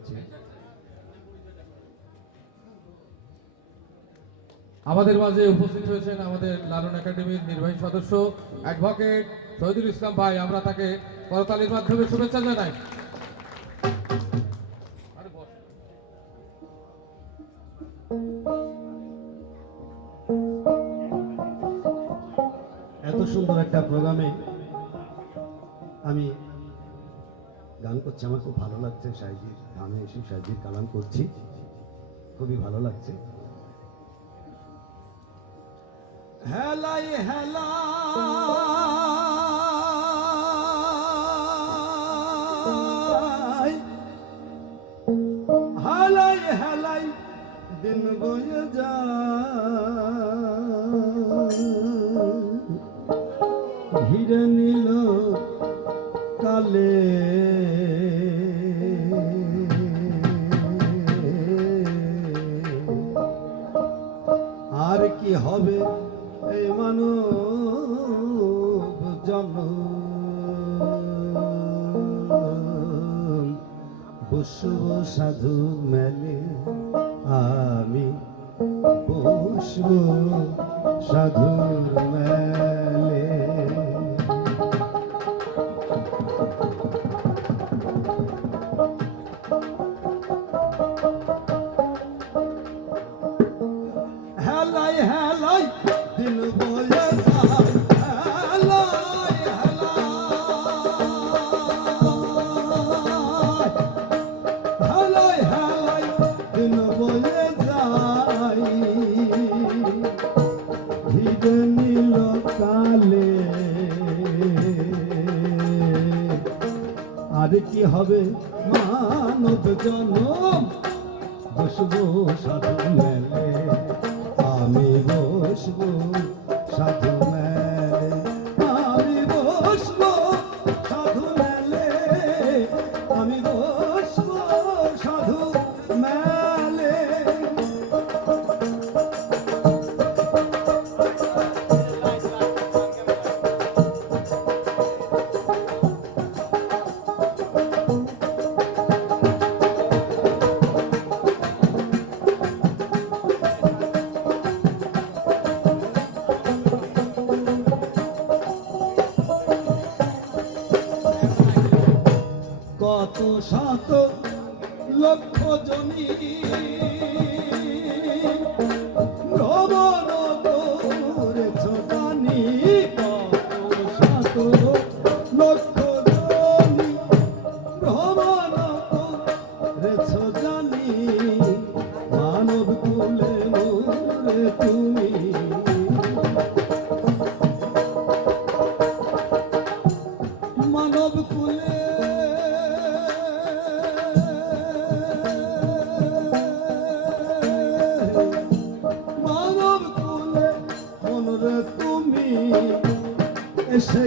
করছি আমাদের মাঝে উপস্থিত হয়েছেন আমাদের লালন একাডেমির নির্বাহী সদস্য অ্যাডভোকেট শহীদুল ইসলাম ভাই। আমরা তাকে করতালির মাধ্যমে শুভেচ্ছা জানাই। এত সুন্দর একটা প্রোগ্রামে আমি গান করছি, আমার খুব ভালো লাগছে। সাহেজির গানে এসে সাহেজির কালাম করছি। খুবই ভালো লাগছে। হেলাই হেলাই হালাই ঘিরে কি হবে এই মানব জন্ম বসব সাধু মেলে আমি বসব সাধু মেলে। আর কি হবে? মানব জনম বসবো সাধু মেলে আমি বসবো সাধু মেলে। কত শত লক্ষ জনী ভ্রমণ করেছ জানি কত শত লক্ষ জনী ভ্রমণ করেছ জানি মানব কুলে মোরে তুমি। মানব কুলে এসে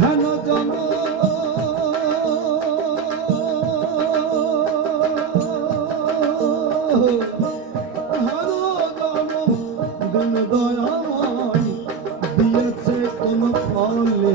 হেন জন হেন জন দিন দয়াময় দিয়েছে কোন ফলে।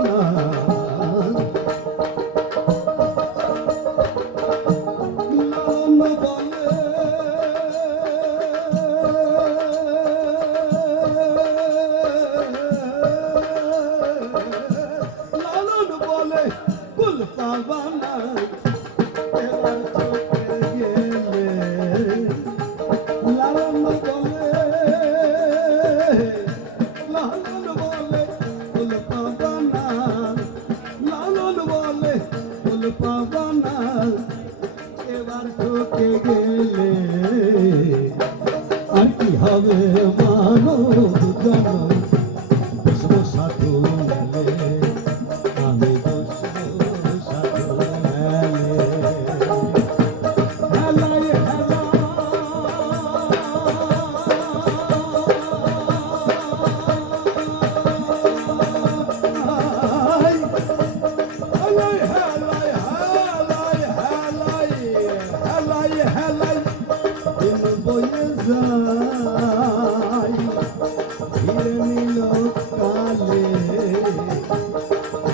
हिरनी लोकाले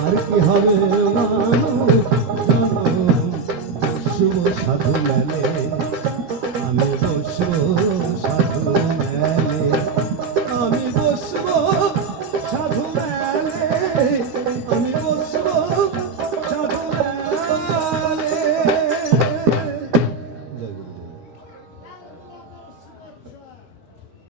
हर की हवे